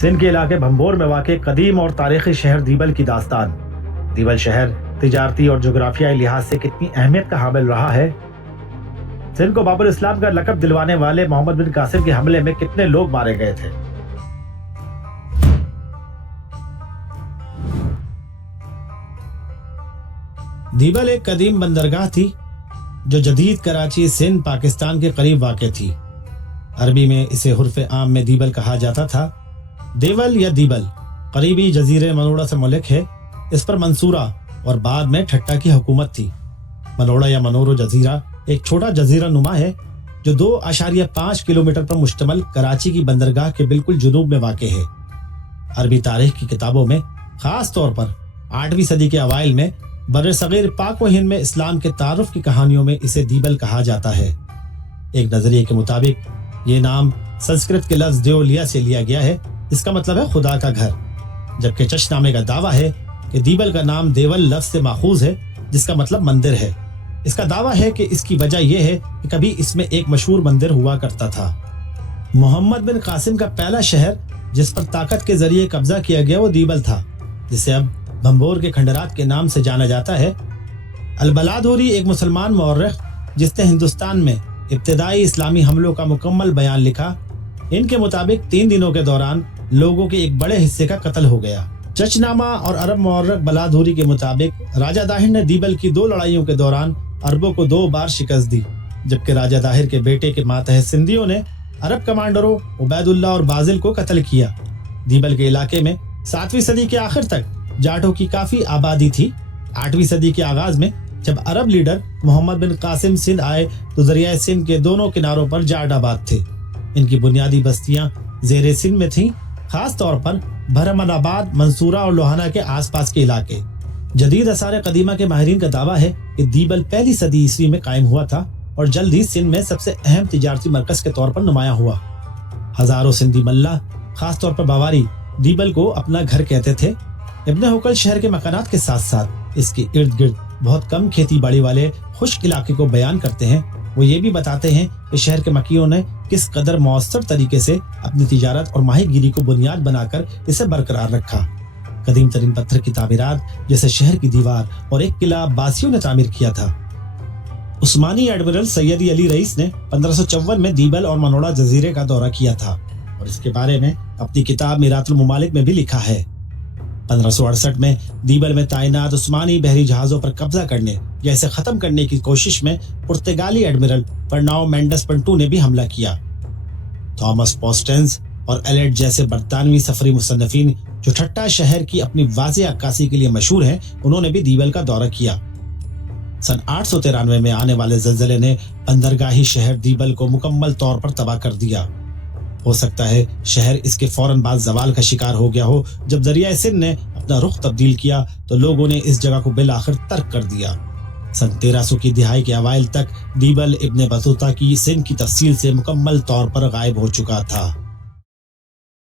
سندھ کے علاقے بھمبور میں واقع قدیم اور تاریخی شہر دیبل کی داستان۔ دیبل شہر تجارتی اور جغرافیائی لحاظ سے کتنی اہمیت کا حامل رہا ہے۔ سندھ کو باب الاسلام کا لقب دلوانے والے محمد بن قاسم کے حملے میں کتنے لوگ مارے گئے تھے۔ دیبل ایک قدیم بندرگاہ تھی جو جدید کراچی سندھ پاکستان کے قریب واقع تھی۔ عربی میں اسے حرف عام میں دیبل کہا جاتا تھا۔ دیول یا دیبل قریبی جزیرے منوڑا سے ملک ہے۔ اس پر منصورہ اور بعد میں ٹھٹا کی حکومت تھی۔ منوڑا یا منورو جزیرہ ایک چھوٹا جزیرہ نما ہے جو 2.5 کلومیٹر پر مشتمل کراچی کی بندرگاہ کے بالکل جنوب میں واقع ہے۔ عربی تاریخ کی کتابوں میں خاص طور پر 8ویں صدی کے اوائل میں بر صغیر پاک و ہند میں اسلام کے تعارف کی کہانیوں میں اسے دیبل کہا جاتا ہے۔ ایک نظریے کے مطابق یہ نام سنسکرت کے لفظ دیولیا سے لیا گیا ہے، اس کا مطلب ہے خدا کا گھر، جبکہ چش نامے کا دعویٰ ہے کہ دیبل کا نام دیول لفظ سے ماخوذ ہے جس کا مطلب مندر ہے۔ اس کا دعویٰ ہے کہ اس کی وجہ یہ ہے کہ کبھی اس میں ایک مشہور مندر ہوا کرتا تھا۔ محمد بن قاسم کا پہلا شہر جس پر طاقت کے ذریعے قبضہ کیا گیا وہ دیبل تھا، جسے اب بھمبور کے کھنڈرات کے نام سے جانا جاتا ہے۔ البلادھوری ایک مسلمان مورخ جس نے ہندوستان میں ابتدائی اسلامی حملوں کا مکمل بیان لکھا، ان کے مطابق 3 دنوں کے دوران لوگوں کے ایک بڑے حصے کا قتل ہو گیا۔ چچنامہ اور عرب مورخ بلادھوری کے مطابق راجہ داہر نے دیبل کی 2 لڑائیوں کے دوران عربوں کو 2 بار شکست دی، جبکہ راجہ داہر کے بیٹے کے ماتحت سندھیوں نے عرب کمانڈروں عبید اللہ اور بازل کو قتل کیا۔ دیبل کے علاقے میں 7ویں صدی کے آخر تک جاٹوں کی کافی آبادی تھی۔ 8ویں صدی کے آغاز میں جب عرب لیڈر محمد بن قاسم سندھ آئے تو دریائے سندھ کے دونوں کناروں پر جاٹ آباد تھے۔ ان کی بنیادی بستیاں زیر سندھ میں تھیں، خاص طور پر بھرمن آباد، منصورہ اور لوہانہ کے آس پاس کے علاقے۔ جدید آثار قدیمہ کے ماہرین کا دعویٰ ہے کہ دیبل پہلی صدی عیسوی میں قائم ہوا تھا اور جلد ہی سندھ میں سب سے اہم تجارتی مرکز کے طور پر نمایاں ہوا۔ ہزاروں سندھی ملا، خاص طور پر باواری، دیبل کو اپنا گھر کہتے تھے۔ ابن حکل شہر کے مکانات کے ساتھ ساتھ اس کے ارد گرد بہت کم کھیتی باڑی والے خشک علاقے کو بیان کرتے ہیں۔ وہ یہ بھی بتاتے ہیں کہ شہر کے مکیوں نے کس قدر مؤثر طریقے سے اپنی تجارت اور ماہی گیری کو بنیاد بنا کر اسے برقرار رکھا۔ قدیم ترین پتھر کی تعمیرات جیسے شہر کی دیوار اور ایک قلعہ عباسیوں نے تعمیر کیا تھا۔ عثمانی ایڈمرل سیدی علی رئیس نے 1554 میں دیبل اور منوڑا جزیرے کا دورہ کیا تھا اور اس کے بارے میں اپنی کتاب میرات الممالک میں بھی لکھا ہے۔ 1568 میں دیبل میں تعینات عثمانی بحری جہازوں پر قبضہ کرنے یا اسے ختم کرنے کی کوشش میں پرتگالی ایڈمرل فرناؤ مینڈس پنٹو نے بھی حملہ کیا۔ تھامس پوسٹنز اور ایلیٹ جیسے برطانوی سفری مصنفین جو ٹھٹا شہر کی اپنی واضح عکاسی کے لیے مشہور ہیں، انہوں نے بھی دیبل کا دورہ کیا۔ سن 893 میں آنے والے زلزلے نے بندرگاہی شہر دیبل کو مکمل طور پر تباہ کر دیا۔ ہو سکتا ہے شہر اس کے فوراً بعد زوال کا شکار ہو گیا ہو۔ جب دریائے سندھ نے اپنا رخ تبدیل کیا تو لوگوں نے اس جگہ کو بالآخر ترک کر دیا۔ سن 1300 کی دہائی کے اوائل تک دیبل ابن بطوطہ کی سندھ کی تفصیل سے مکمل طور پر غائب ہو چکا تھا۔